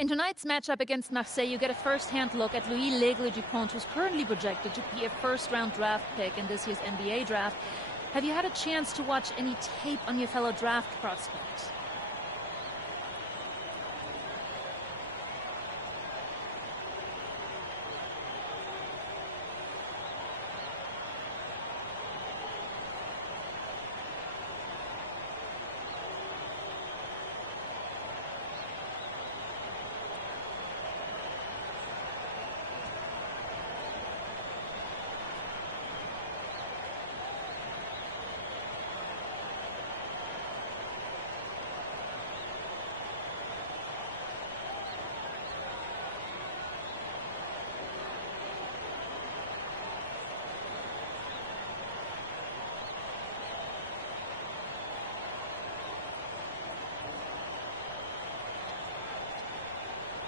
In tonight's matchup against Marseille, you get a first-hand look at Louis L'Aigle Dupont, who's currently projected to be a first-round draft pick in this year's NBA draft. Have you had a chance to watch any tape on your fellow draft prospect?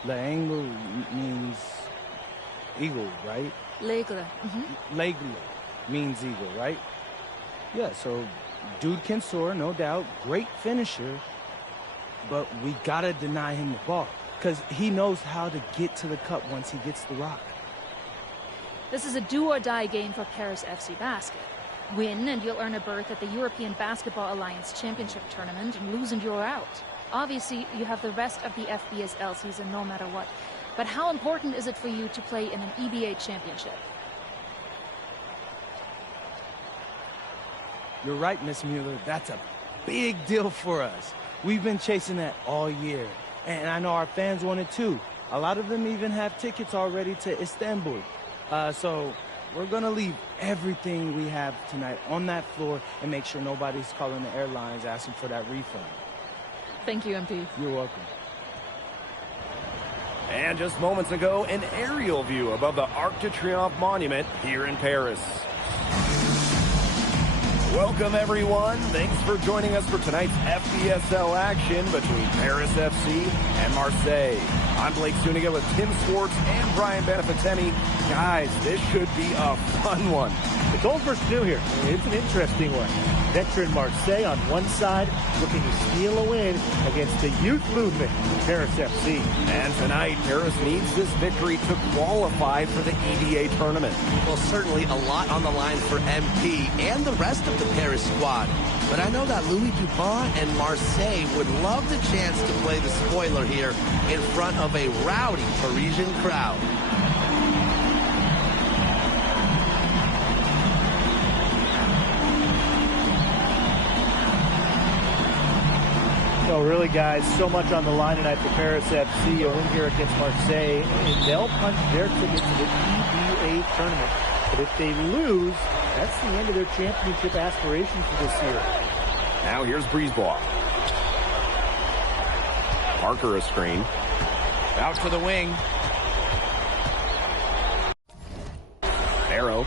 L'Aigle means eagle, right? L'Aigle. L'Aigle means eagle, right? Yeah, so dude can soar, no doubt. Great finisher. But we gotta deny him the ball, because he knows how to get to the cup once he gets the rock. This is a do-or-die game for Paris FC Basket. Win, and you'll earn a berth at the European Basketball Alliance Championship Tournament, and lose and you're out. Obviously, you have the rest of the FBSL season no matter what. But how important is it for you to play in an EBA championship? You're right, Miss Mueller. That's a big deal for us. We've been chasing that all year. And I know our fans want it too. A lot of them even have tickets already to Istanbul. So we're going to leave everything we have tonight on that floor and make sure nobody's calling the airlines asking for that refund. Thank you, MP. You're welcome. And just moments ago, an aerial view above the Arc de Triomphe monument here in Paris. Welcome, everyone. Thanks for joining us for tonight's FBSL action between Paris FC and Marseille. I'm Blake Zuniga with Tim Swartz and Brian Beneficeni. Guys, this should be a fun one. It's old versus new here. It's an interesting one. Veteran Marseille on one side looking to steal a win against the youth movement, Paris FC. And tonight, Paris needs this victory to qualify for the EBA tournament. Well, certainly a lot on the line for MP and the rest of the Paris squad. But I know that Louis Dupont and Marseille would love the chance to play the spoiler here in front of a rowdy Parisian crowd. So really, guys, so much on the line tonight for Paris FC. A win here against Marseille, and they'll punch their ticket to the EBA tournament. But if they lose, that's the end of their championship aspirations for this year. Now here's Brisebois. Parker a screen. Out to the wing. Arrow.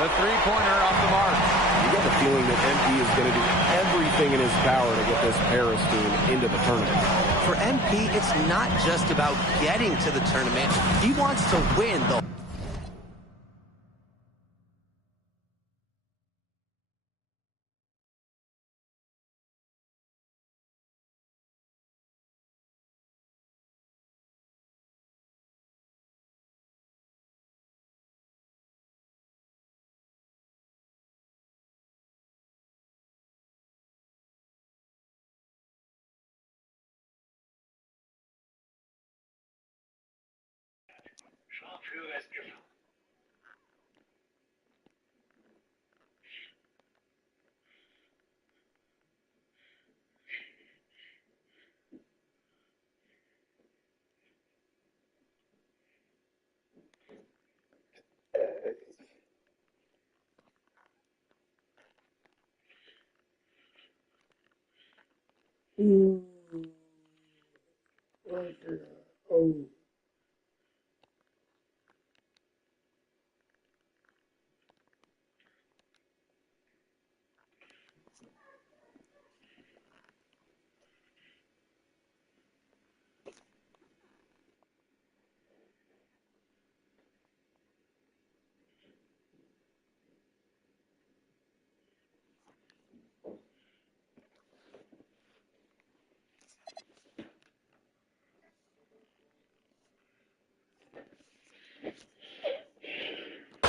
The three-pointer off the mark. You get the feeling that MP is going to do everything in his power to get this Paris team into the tournament. For MP, it's not just about getting to the tournament. He wants to win the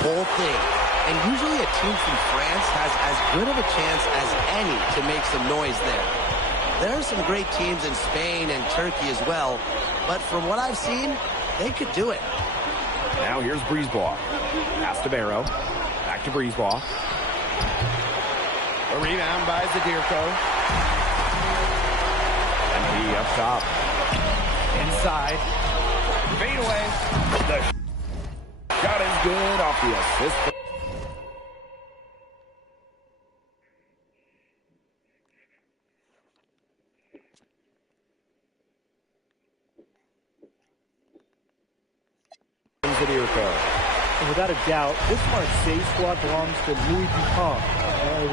whole thing. And usually a team from France has as good of a chance as any to make some noise there. There are some great teams in Spain and Turkey as well, but from what I've seen, they could do it. Now here's Brisebois. Pass to Barrow. Back to Brisebois. A rebound by Zadirko. MP up top. Inside. Fade away. The shot is good off the assist. And without a doubt, this Marseille squad belongs to Louis Dupont.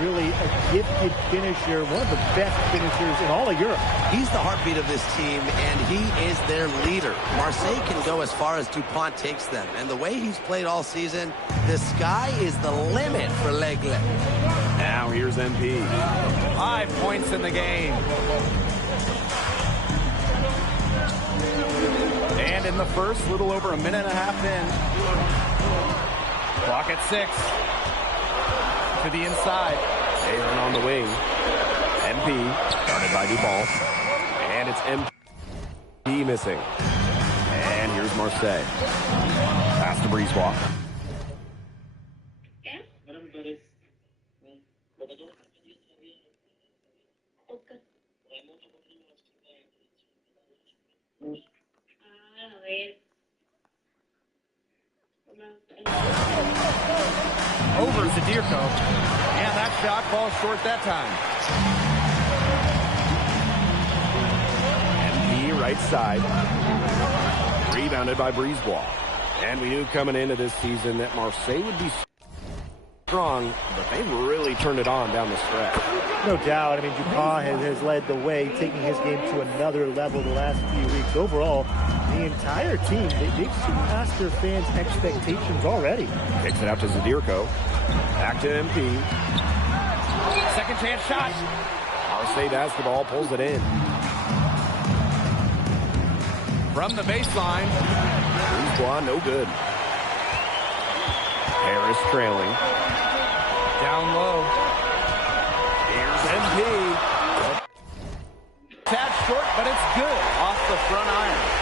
Really a gifted finisher, one of the best finishers in all of Europe. He's the heartbeat of this team, and he is their leader. Marseille can go as far as Dupont takes them, and the way he's played all season, the sky is the limit for L'Aigle. Now here's MP. 5 points in the game. And in the first, little over a minute and a half in. Clock at 6. To the inside. Aaron on the wing. MP, started by Dupont. And it's MP missing. And here's Marseille. Pass to Brisebois. Over Zadirko. And that shot falls short that time. MP right side. Rebounded by Brisebois. And we knew coming into this season that Marseille would be strong, but they've really turned it on down the stretch. No doubt. I mean, Dupont has led the way, taking his game to another level the last few weeks. Overall, the entire team, they've surpassed their fans' expectations already. Kicks it out to Zadirko. Back to MP. Second chance shot. Marseille basketball pulls it in. From the baseline. Brisebois, no good. Paris trailing. Down low. Here's MP. Tad short, but it's good. Off the front iron.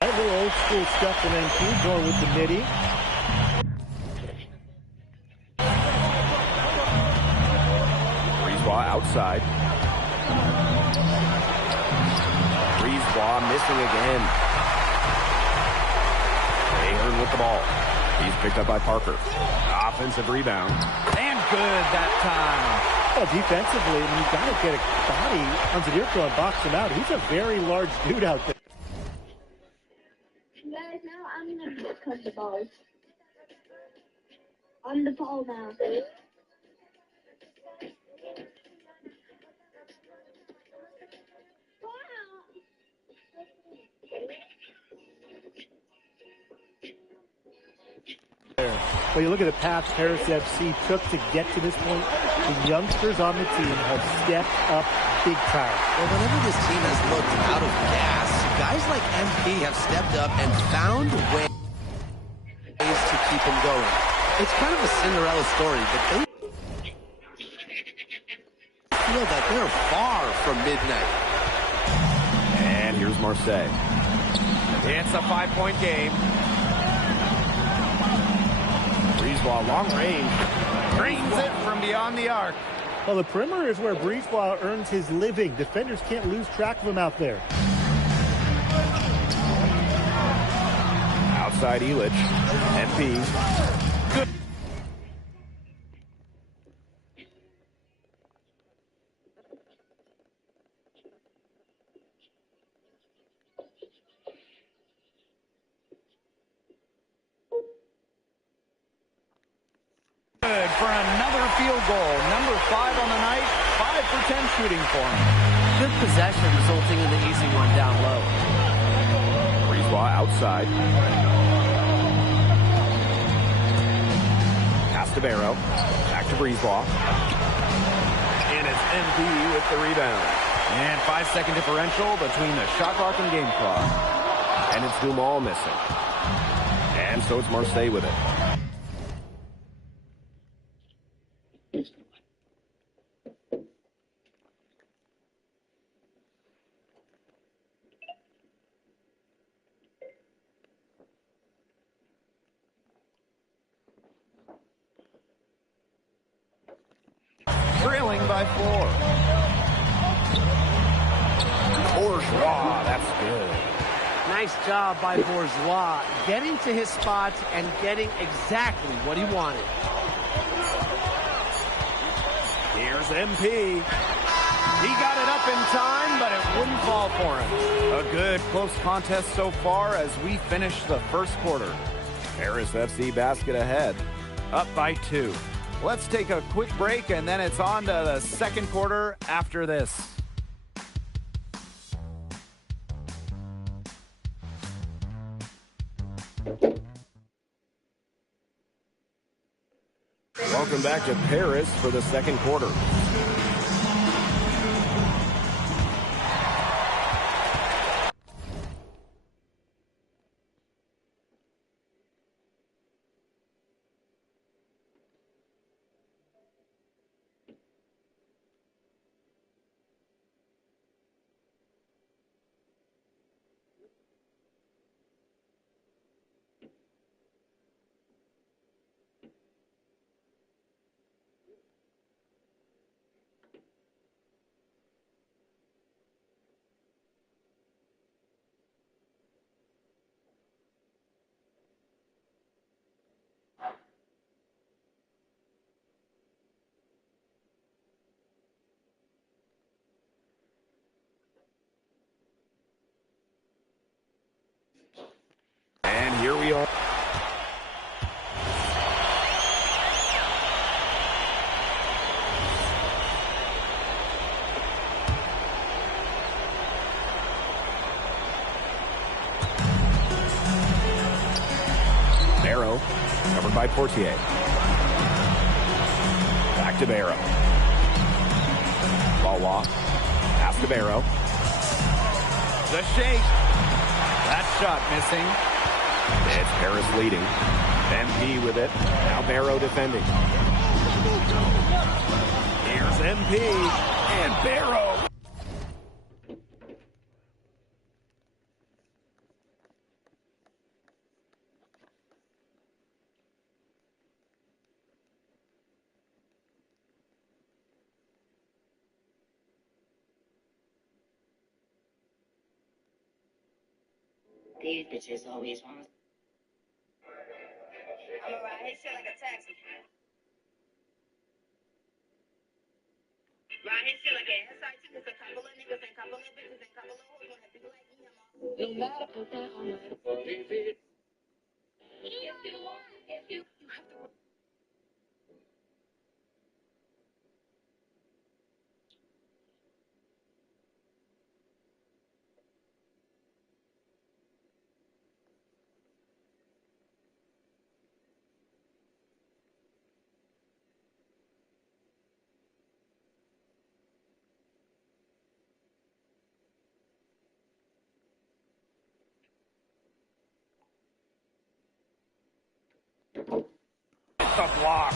A little old school stuff from MP, going with the midi. Brisebois outside. Brisebois missing again. Ahern with the ball. He's picked up by Parker. Offensive rebound. And good that time. Well, defensively, I mean, you've got to get a body on Zadirko and box him out. He's a very large dude out there. Guys, now I'm going to cut the ball. On the ball now. Well, you look at the path Paris FC took to get to this point. The youngsters on the team have stepped up big time. Well, whenever this team has looked out of gas, guys like MP have stepped up and found ways to keep them going. It's kind of a Cinderella story, but they feel that they're far from midnight. And here's Marseille. It's a 5-point game. Brisebois, long range. Drains it from beyond the arc. Well, the perimeter is where Brisebois earns his living. Defenders can't lose track of him out there. Outside Elich. MP. Good. Good for another field goal. Number 5 on the night. 5 for 10 shooting for him. Good possession resulting in the easy one down low. Brisebois outside. Pass to Barrow. Back to Brisebois. And it's MP with the rebound. And 5-second differential between the shot clock and game clock. And it's Dumal missing. And so it's Marseille with it. Trailing by 4. Bourgeois, that's good. Nice job by Bourgeois, getting to his spots and getting exactly what he wanted. Here's MP. He got it up in time, but it wouldn't fall for him. A good close contest so far as we finish the first quarter. Paris FC basket ahead, up by 2. Let's take a quick break, and then it's on to the second quarter after this. Welcome back to Paris for the second quarter. And here we are. Barrow, covered by Portier. Back to Barrow. Valois, pass to Barrow. The shake. That shot missing. It's Paris leading. MP with it. Now Barrow defending. Here's MP. And Barrow. These bitches always want. I'ma ride his shit like a taxi. Ride his shit like a SIT. It's a couple of niggas and couple of bitches and couple of hoes wanna be like me. No matter put that on my TV. If you want, if you have to. The block.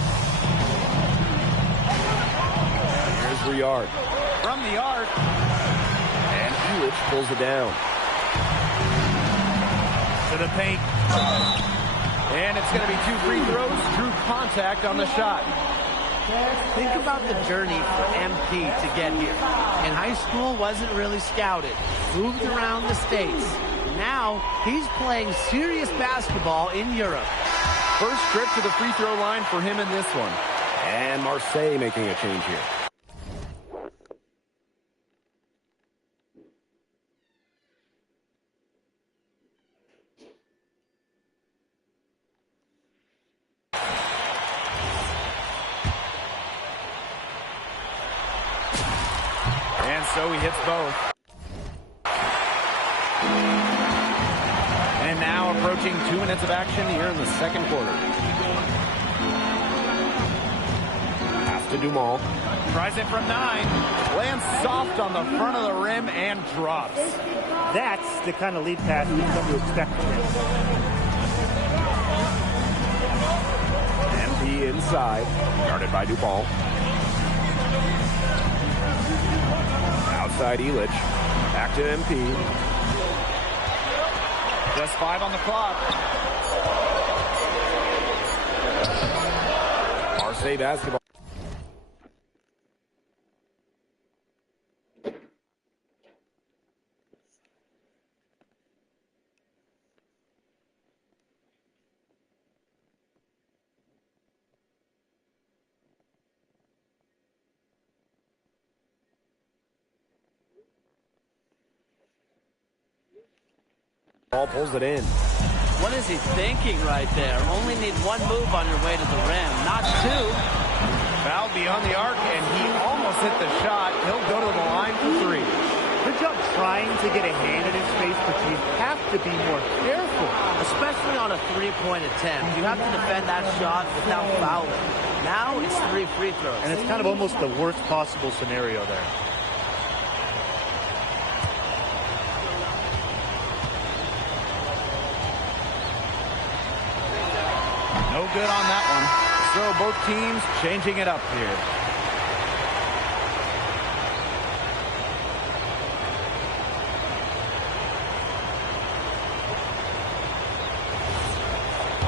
Here's Riard. From the arc. And Elitch pulls it down. To the paint. And it's going to be 2 free throws. Drew contact on the shot. Think about the journey for MP to get here. In high school, wasn't really scouted. Moved around the States. Now, he's playing serious basketball in Europe. First trip to the free throw line for him in this one. And Marseille making a change here. And so he hits both. And now approaching 2 minutes of action here in the second quarter. Pass to Dumal. Tries it from 9. Lands soft on the front of the rim and drops. That's the kind of lead pass we've come to expect from him. MP inside. Guarded by Duval. Outside Elitch. Back to MP. Just 5 on the clock. Marseille basketball. Ball pulls it in. What is he thinking right there? Only need 1 move on your way to the rim, not 2. Fouled beyond the arc, and he almost hit the shot. He'll go to the line for 3. Good job trying to get a hand in his face, but you have to be more careful. Especially on a 3-point attempt. You have to defend that shot without fouling. Now it's 3 free throws. And it's kind of almost the worst possible scenario there. No good on that one. So both teams changing it up here.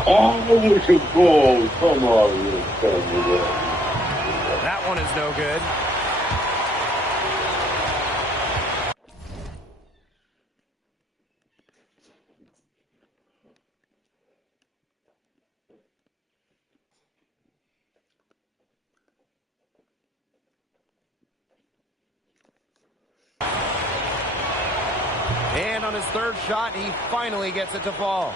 Oh, we should go. Come on, you tell me that. That one is no good. And on his 3rd shot, he finally gets it to fall.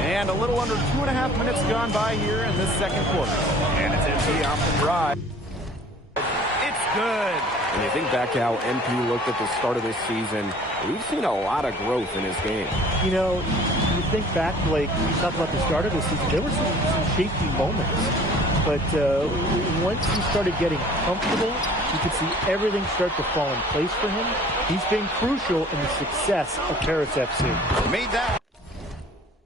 And a little under 2.5 minutes gone by here in this second quarter. And it's MP off the drive. It's good. When you think back to how MP looked at the start of this season, we've seen a lot of growth in his game. You know, you think back, Blake, you talked about the start of the season, there were some shaky moments. But once he started getting comfortable, you could see everything start to fall in place for him. He's been crucial in the success of Paris FC. Made that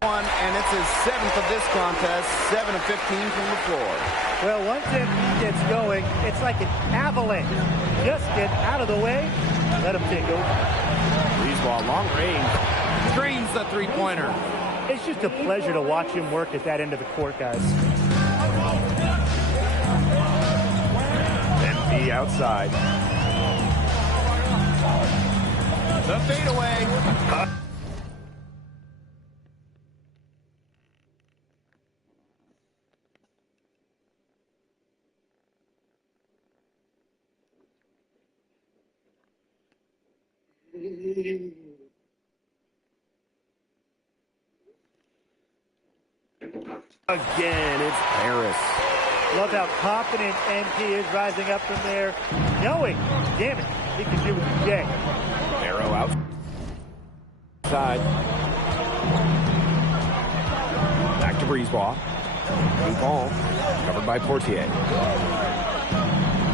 one, and it's his 7th of this contest, 7 of 15 from the floor. Well, once MP gets going, it's like an avalanche. Just get out of the way, let him take over. Breezeball, long range, drains the 3-pointer. It's just a pleasure to watch him work at that end of the court, guys. MP outside. The fadeaway. Again, it's Paris. Love how confident MP is rising up from there, knowing, damn it, he can do it today. Arrow outside. Back to Breezeball. New ball, covered by Portier.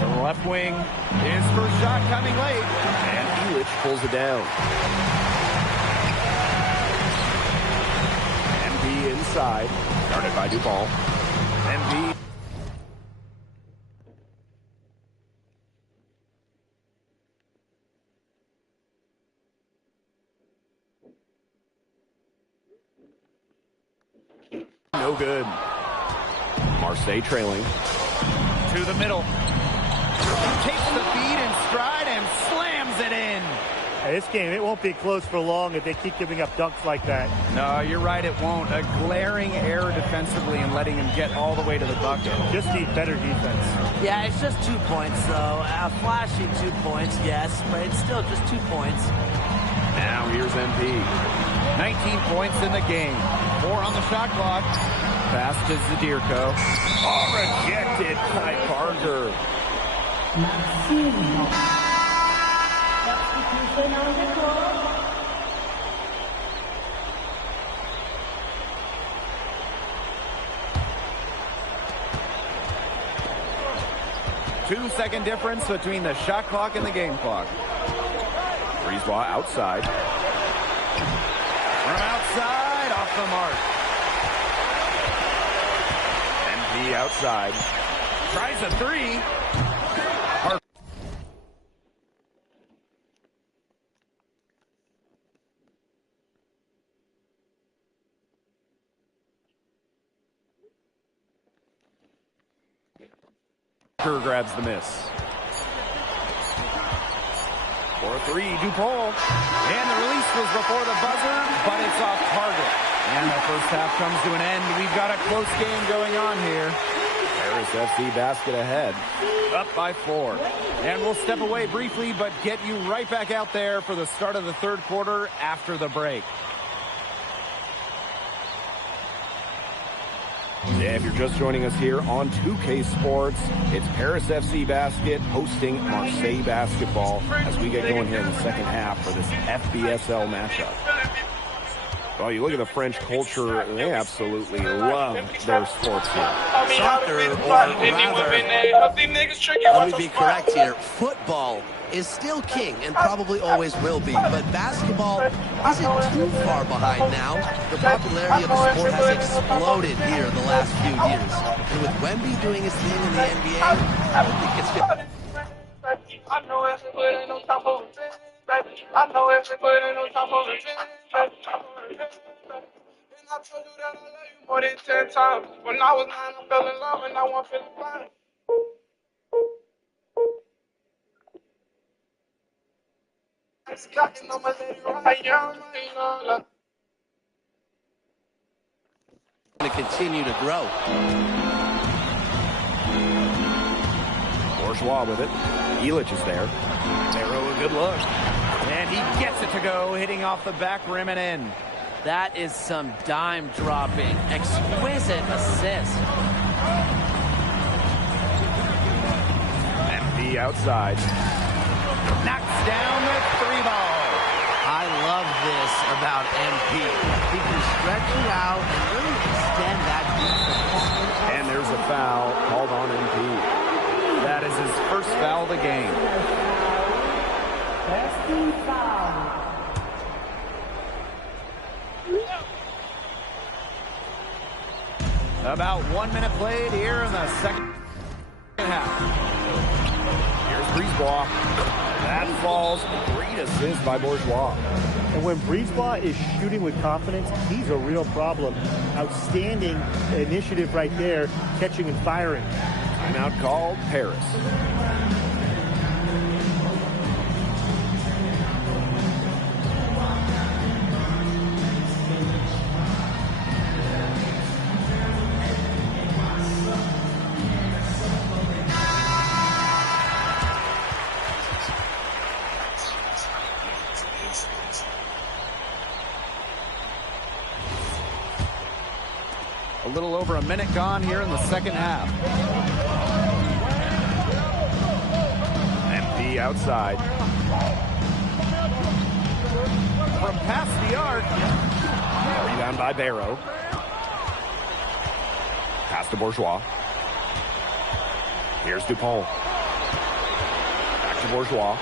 The left wing, his first shot coming late, and Elitch pulls it down. outside. Guarded by Dupont. MP. No good. Marseille trailing. To the middle. Takes the feed in stride and slams it in. Hey, this game, it won't be close for long if they keep giving up dunks like that. No, you're right, it won't. A glaring error defensively and letting him get all the way to the bucket. Just need better defense. Yeah, it's just 2 points, though. A flashy 2 points, yes, but it's still just 2 points. Now here's MP. 19 points in the game. 4 on the shot clock. Pass to Zadirko. Oh, rejected by Parker. Substitution on the court. Two-second difference between the shot clock and the game clock. Brisebois outside. From outside, off the mark. MP outside. Tries a three. Parker grabs the miss. For a three, Dupont. And the release was before the buzzer, but it's off target. And the first half comes to an end. We've got a close game going on here. Paris FC basket ahead. Up by 4. And we'll step away briefly, but get you right back out there for the start of the third quarter after the break. Yeah, if you're just joining us here on 2K Sports, it's Paris FC Basket hosting Marseille Basketball as we get going here in the second half for this FBSL matchup. Well, you look at the French culture, they absolutely love their sports here. Soccer, or rather, let me be correct here, football is still king and probably always will be, but basketball isn't too far behind now. The popularity of the sport has exploded here the last few years. And with Wemby doing his thing in the NBA, I don't think it's good. I know it's a good, ain't no time for revenge, baby. I know it's a good, ain't no time for revenge, baby. And I told you that I love you more than 10 times. When I was 9, I fell in love and I wasn't feeling fine. To continue to grow. Bourgeois with it. Elic is there. Barrow, a good look. And he gets it to go, hitting off the back rim and in. That is some dime dropping, exquisite assist. MP outside. Knocks down the 3-ball. I love this about MP. He can stretch it out and really extend that defense. And there's a foul called on MP. That is his first foul of the game. About 1 minute played here in the second half. Here's Brisebois. That falls. Great assist by Bourgeois. And when Brisebois is shooting with confidence, he's a real problem. Outstanding initiative right there, catching and firing. Timeout called, Paris. A little over a minute gone here in the second half. MP outside. From past the arc. Rebound by Barrow. Pass to Bourgeois. Here's Dupont. Back to Bourgeois.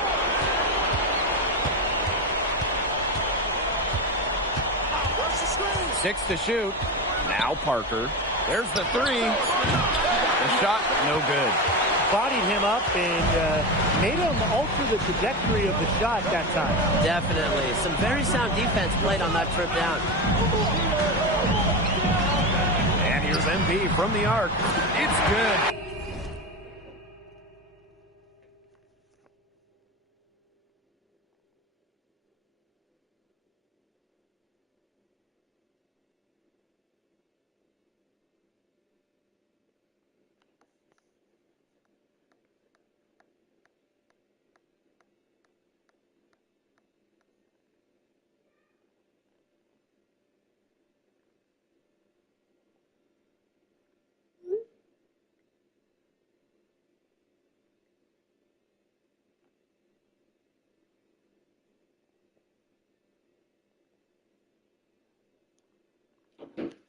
Six to shoot. Now Parker. There's the three. The shot, no good. Bodied him up and made him alter the trajectory of the shot that time. Definitely. Some very sound defense played on that trip down. And here's MP from the arc. It's good.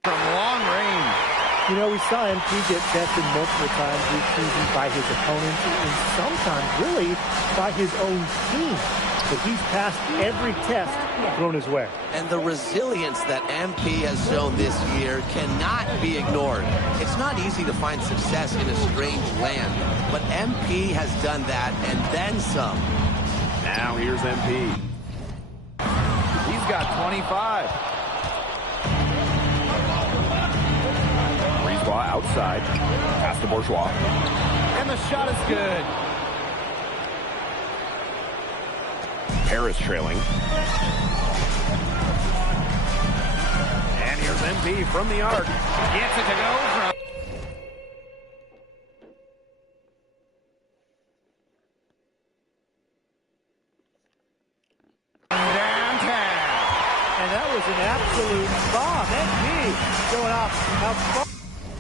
From long range. You know, we saw MP get tested multiple times this season by his opponents and sometimes really by his own team. But he's passed every test thrown his way. And the resilience that MP has shown this year cannot be ignored. It's not easy to find success in a strange land, but MP has done that and then some. Now here's MP. He's got 25. Brisebois outside. Pass to Bourgeois. And the shot is good. Paris trailing. And here's MP from the arc. Gets it to go from... downtown. And that was an absolute bomb. MP showing off how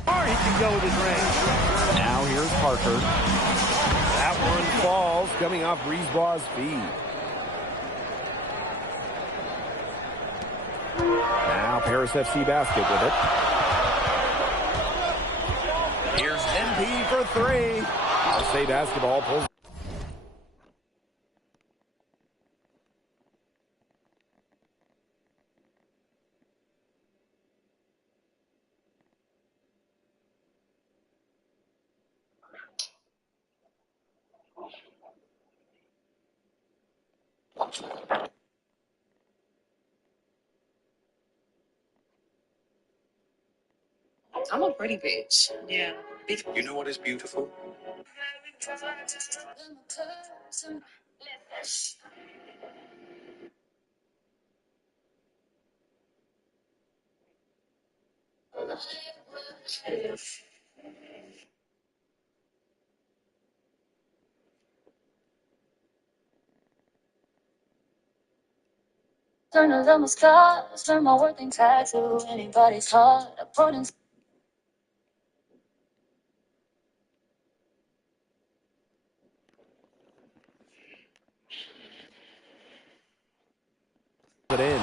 far he can go with his range. Now here's Parker. That one falls, coming off Brisebois' feet. Now Paris FC basket with it. Here's MP for three. Marseille basketball pulls. I'm a pretty bitch. Yeah. You know what is beautiful? Turn a little scars, turn my working tattoo anybody's heart. I put in It in.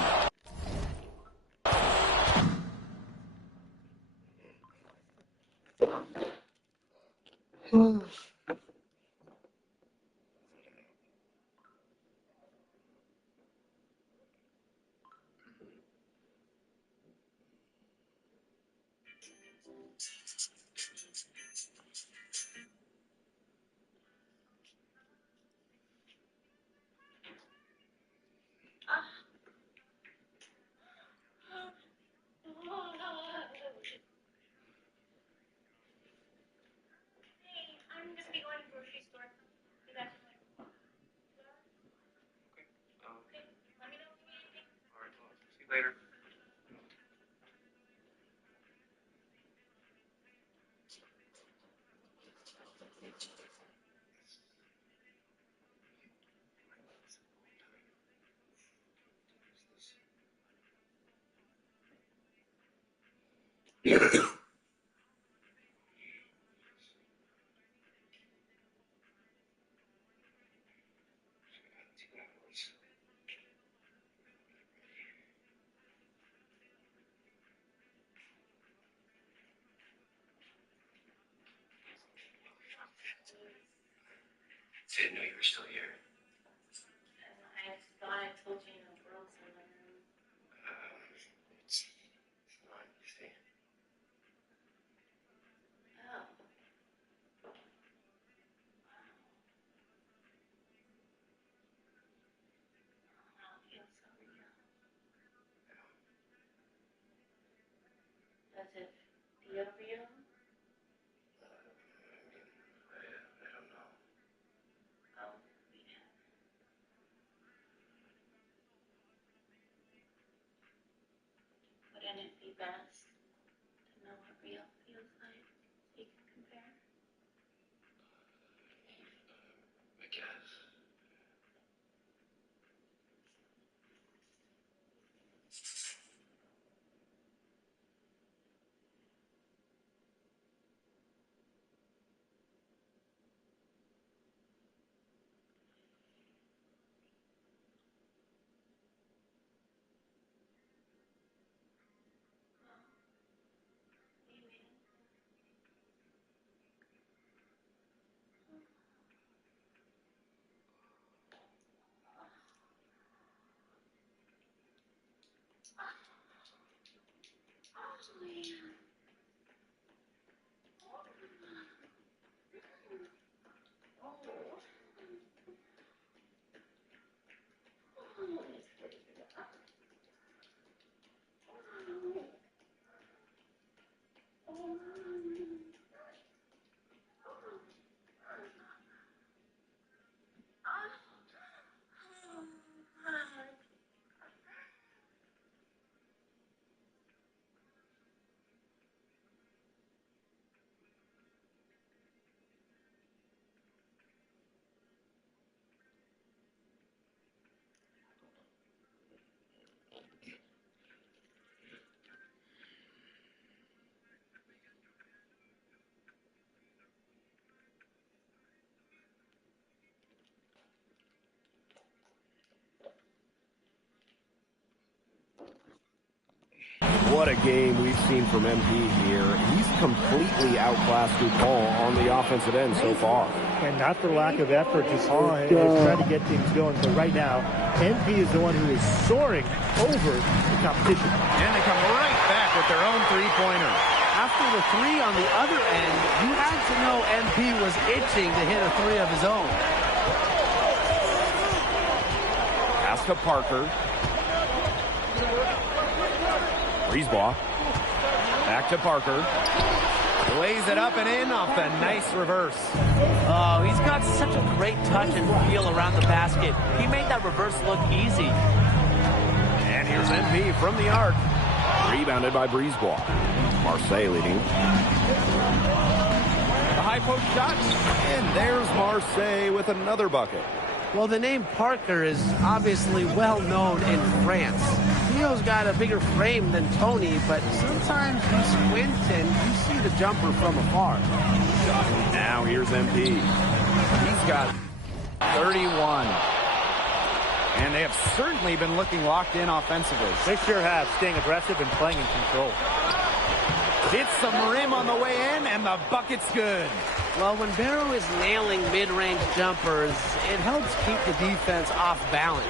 Later. Didn't know you were still here. I thought I told you in the world somewhere. It's fine, you see. Wouldn't it be best to know what real feels like so you can compare? I guess. What a game we've seen from MP here. He's completely outclassed DuPont on the offensive end so far. And not for lack of effort, DuPont is trying to get things going. But right now, MP is the one who is soaring over the competition. And they come right back with their own three-pointer. After the three on the other end, you had to know MP was itching to hit a three of his own. Pass to Parker. Breezeball. Back to Parker. Lays it up and in off the nice reverse. Oh, he's got such a great touch and feel around the basket. He made that reverse look easy. And here's MP from the arc. Rebounded by Breezeball. Marseille leading. The high post shot. And there's Marseille with another bucket. Well, the name Parker is obviously well known in France. Theo's got a bigger frame than Tony, but sometimes you squint and you see the jumper from afar. Now here's MP. He's got 31. And they have certainly been looking locked in offensively. They sure have, staying aggressive and playing in control. Hits some rim on the way in, and the bucket's good. Well, when Barrow is nailing mid-range jumpers, it helps keep the defense off balance.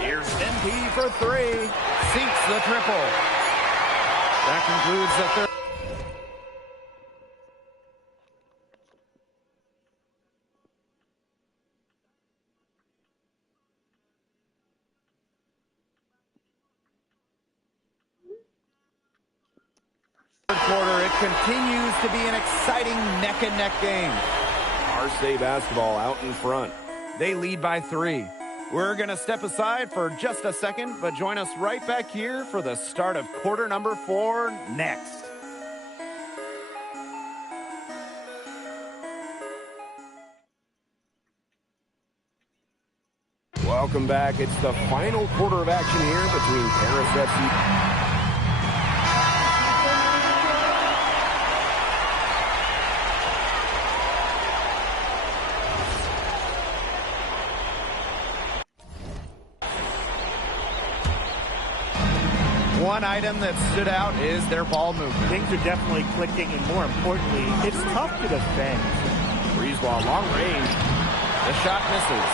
Here's MP for three. Sinks the triple. That concludes the third. Quarter, it continues to be an exciting neck-and-neck game. Marseille basketball out in front. They lead by 3. We're going to step aside for just a second, but join us right back here for the start of quarter number 4 next. Welcome back. It's the final quarter of action here between Paris FC. One item that stood out is their ball movement. Things are definitely clicking, and more importantly, it's tough to defend. Breezeball, long range. The shot misses.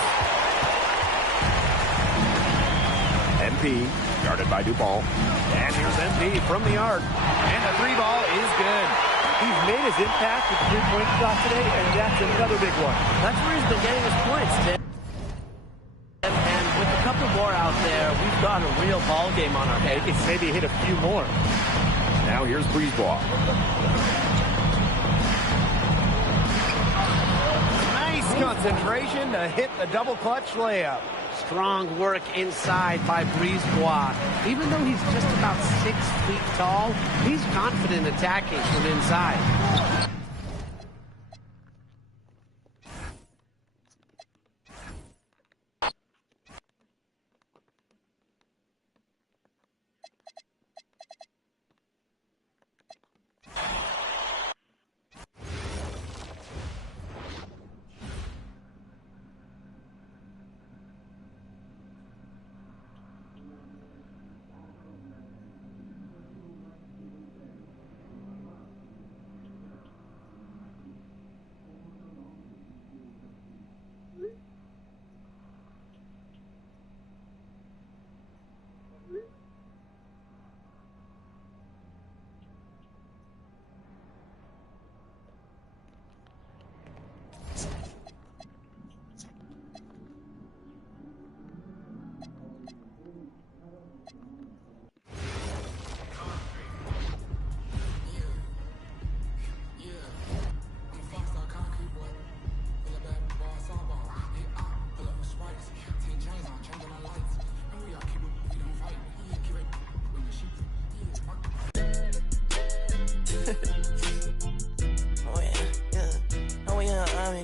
MP, guarded by DuPont. And here's MP from the arc. And the 3 ball is good. He's made his impact with the 3-point shot today, and that's another big one. That's where he's been getting his points, Tim. And with a couple more out there, we've got a real ball game on our hands. Maybe hit a few more. Now here's Brisebois. Nice concentration to hit the double clutch layup. Strong work inside by Brisebois. Even though he's just about 6 feet tall, he's confident attacking from inside.